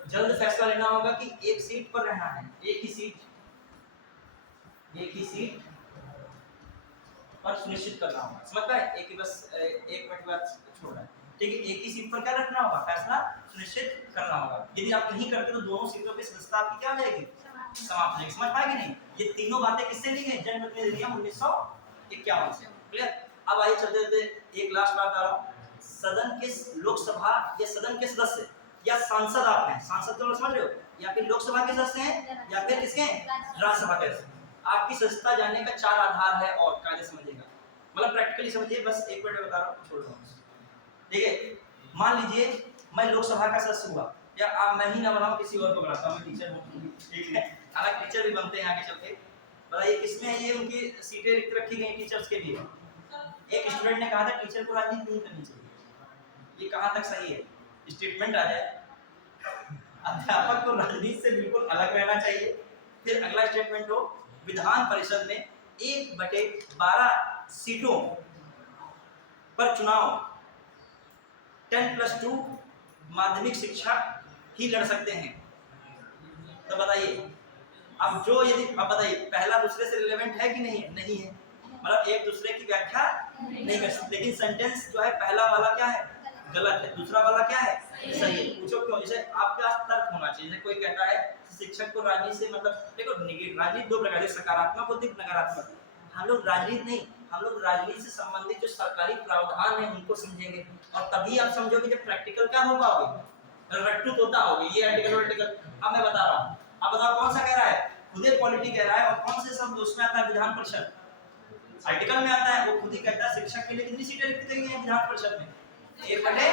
जल्द फैसला लेना होगा कि एक सीट पर रहना है, एक ही सीट पर सुनिश्चित करना होगा, समझ पाए, एक ही बस एक मिनट बाद छोड़ रहा है, ठीक है, एक ही सीट पर क्या रखना होगा, फैसला सुनिश्चित करना होगा। यदि आप नहीं करते तो दोनों सीटों की सदस्यता आपकी क्या हो जाएगी, समाप्त हो जाएगी, समझ पाए कि नहीं। ये तीनों बातें किससे ली गई, जनप्रतिनिधि अधिनियम 1951 से, क्लियर। अब आइए चलते चलते एक लास्ट बात आ रहा हूँ, सदन के, लोकसभा या सदन के सदस्य या सांसद, आप हैं सांसद तो समझ रहे हो, या फिर लोकसभा के सदस्य हैं या फिर किसके राज्यसभा के सदस्य, आपकी सदस्यता जानने का 4 आधार है, और कायदे समझिएगा, मतलब प्रैक्टिकली समझिए, बस एक मिनट बता रहा हूँ, छोड़ दो, ठीक है। मान लीजिए मैं लोकसभा का सदस्य हुआ, या आप, मैं ही ना बनाऊं, किसी और को बनाता हूं, मैं टीचर हूं, ठीक है, अलग टीचर भी बनते हैं आगे चल के, बताइए किसमें ये उनकी सीटें रिक्त रखी गई टीचर्स के लिए। एक स्टूडेंट ने कहा था टीचर को राजनीति नहीं करनी चाहिए, ये कहाँ तक सही है, स्टेटमेंट आ जाए, अध्यापक को राजनीति से बिल्कुल अलग रहना चाहिए। फिर अगला स्टेटमेंट हो, विधान परिषद में 1/12 सीटों पर चुनाव 10+2 माध्यमिक शिक्षा ही लड़ सकते हैं। तो बताइए, अब जो, यदि अब बताइए, पहला दूसरे से रिलेवेंट है कि नहीं है, नहीं है, मतलब एक दूसरे की व्याख्या नहीं कर सकते, लेकिन सेंटेंस जो है पहला वाला क्या है, गलत है, दूसरा वाला क्या है, सही है। पूछो क्यों, जैसे आपके पास तर्क होना चाहिए, जैसे कोई कहता है शिक्षक को राजनीति से मतलब, देखो राजनीति 2 प्रकार, सकारात्मक होती है, नकारात्मक। हम लोग राजनीति नहीं, हम लोग राजनीति से संबंधित जो सरकारी प्रावधान है उनको समझेंगे, और तभी आप समझोगे जब प्रैक्टिकल क्या हो पाओगे, रट्टू तोता होगे, ये आर्टिकल। अब मैं बता रहा हूँ, अब बताओ कौन सा कह रहा है, खुदे पॉलिटी कह रहा है, और कौन से शब्द उसमें आता है, विधान परिषद आर्टिकल में आता है, वो खुद ही कहता है शिक्षक के लिए कितनी सीटें रिक्त की गई हैं विधान परिषद में, 1/12।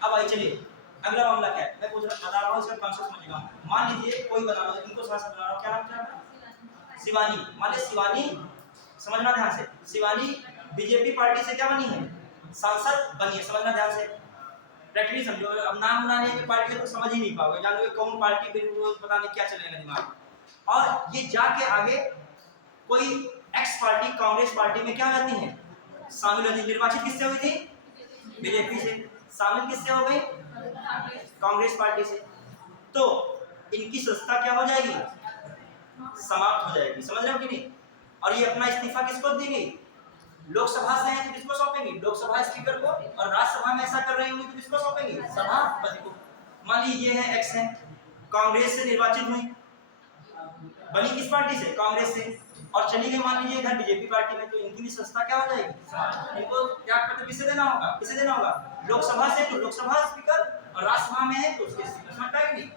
अब आइए चलिए अगला मामला क्या है, मैं बता रहा हूँ, इसका कॉन्सेप्ट समझिएगा। मान लीजिए कोई बना लो, इनको साथ बना रहा हूँ, क्या नाम क्या, शिवानी, मान लीजिए शिवानी, समझना ध्यान से, शिवानी बीजेपी पार्टी से क्या बनी है, सांसद बनी है, समझना ध्यान से, प्रैक्टिकली समझो, अब नाम बनाने की पार्टी तो समझ ही नहीं पाओगे, जान लो कौन पार्टी, फिर वो पता नहीं क्या चलेगा दिमाग। और ये जाके आगे कोई एक्स पार्टी, कांग्रेस पार्टी में क्या रहती है, शामिल होती, निर्वाचित किससे हुई थी, बीजेपी से, शामिल किससे हो गई, कांग्रेस पार्टी से, तो इनकी सत्ता क्या हो जाएगी, समाप्त हो जाएगी, समझ रहे हो कि नहीं। और ये अपना इस्तीफा किसको देंगे, लोकसभा से है तो किसको सौंपेंगे, लोकसभा स्पीकर को, और राज्यसभा में ऐसा कर रही होंगी तो किसको सौंपेंगे, सभापति को। मान लीजिए ये है एक्स है, कांग्रेस से निर्वाचित हुई, बनी किस पार्टी से, कांग्रेस से, और चली गई मान लीजिए इधर बीजेपी पार्टी में, तो इनकी भी संस्था क्या हो जाएगी, इनको त्याग पत्र किसे देना होगा, किसे देना होगा, लोकसभा से, तो लोकसभा स्पीकर, और राज्यसभा में है तो उसके स्पीकर, समझ पाए कि नहीं।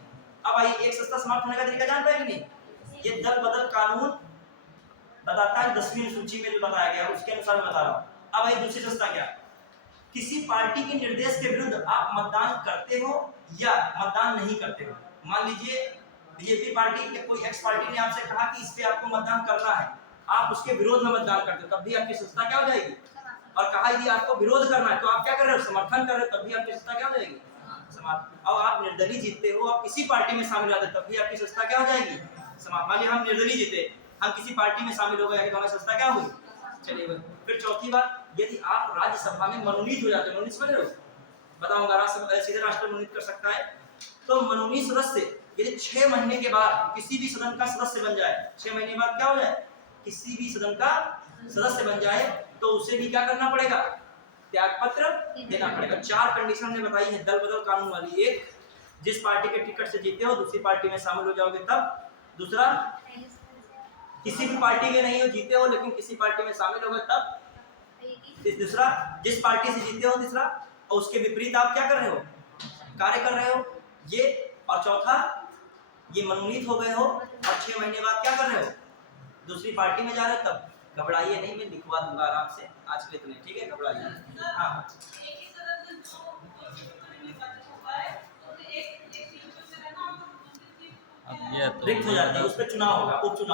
अब आइए एक संस्था समाप्त होने का तरीका जान पाए कि नहीं, ये दल बदल कानून बताता है, 10वीं सूची में जो बताया गया उसके अनुसार बता रहा हूँ। अब आइए दूसरी संस्था क्या, किसी पार्टी के निर्देश के विरुद्ध आप मतदान करते हो या मतदान नहीं करते हो। मान लीजिए बीजेपी पार्टी या कोई एक्स पार्टी ने आपसे कहा कि इस पे आपको मतदान करना है, आप उसके विरोध में मतदान करते हो, तब भी आपकी संस्था क्या हो जाएगी, और कहा यदि आपको विरोध करना है तो आप क्या कर रहे हो, समर्थन कर रहे हो, तब भी आपकी संस्था क्या हो जाएगी, समाप्त। और आप निर्दलीय जीतते हो, आप किसी पार्टी में शामिल होते तब भी आपकी संस्था क्या हो जाएगी, समाप्त। मान लीजिए हम निर्दलीय जीते, हम किसी पार्टी में शामिल हो गए तो हमारी संस्था क्या हुई, चलिए गई। फिर चौथी बात, यदि आप राज्यसभा में मनोनीत हो जाते हो, मनोनीत समझ रहे हो, बताऊंगा, राज्यसभा सीधे राष्ट्र मनोनीत कर सकता है, तो मनोनीत सदस्य यदि 6 महीने के बाद किसी भी सदन का सदस्य बन जाए, 6 महीने बाद क्या हो जाए, किसी भी सदन का सदस्य बन जाए, तो उसे भी क्या करना पड़ेगा, त्याग पत्र देना पड़ेगा। 4 कंडीशन हमने बताई है दल बदल कानून वाली। एक, जिस पार्टी के टिकट से जीते हो दूसरी पार्टी में शामिल हो जाओगे तब। दूसरा, किसी भी पार्टी के नहीं हो, जीते हो लेकिन किसी पार्टी में शामिल हो गए तब। तीसरा, जिस पार्टी से जीते हो, तीसरा, और उसके विपरीत आप क्या कर रहे हो, कार्य कर रहे हो, ये। और चौथा, ये मनोनीत हो गए हो और 6 महीने बाद क्या कर रहे हो, दूसरी पार्टी में जा रहे हो तब। घबराइए नहीं, मैं लिखवा दूंगा आराम से, आज के इतने, ठीक है, घबराइए। हाँ, अब ये तो रिक्त हो जाती है, उस पर चुनाव होगा, उपचुनाव।